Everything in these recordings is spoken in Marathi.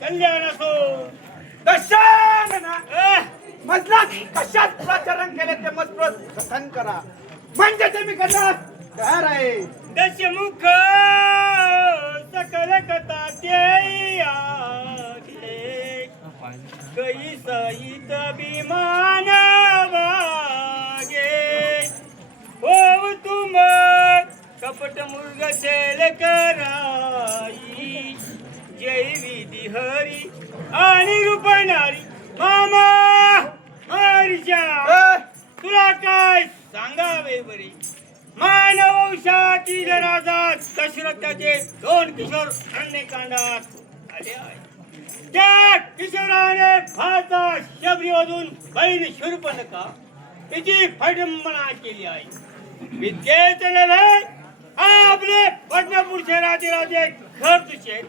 कल्याण असो दशानना मजला कशात प्रचारण केले ते मजप्रत कथन करा म्हणजे ते मी करणार तयार आहे. दशमुख सकल कथा ते कई सहित विमान वागे हो तुम कपट मुर्ग शेल कराई जय विधी हरी आणि रूपणारी मामा हरीच्या तुला काय सांगावे बरी मानवंशातील राजा दशरथाचे 2 किशोर अरण्यकांडात आले आहे. त्या किशोराने भाचा शबरीमधून बहीण शूर्पणखा हिची फडंबना केली आहे. विद्येचे लढाई आपले पद्मपूर शहराचे राजे खरतुशे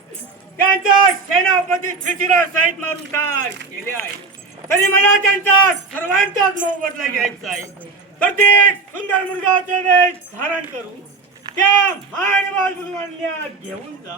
त्यांचा सेनापती पृथ्वीराज सहित मारून ठार केले आहे. तरी मला त्यांचा सर्वांचाच मोबदला घ्यायचा आहे. तर ते सुंदर मुलगाचे वेश धारण करून त्या मानवास घेऊन जा.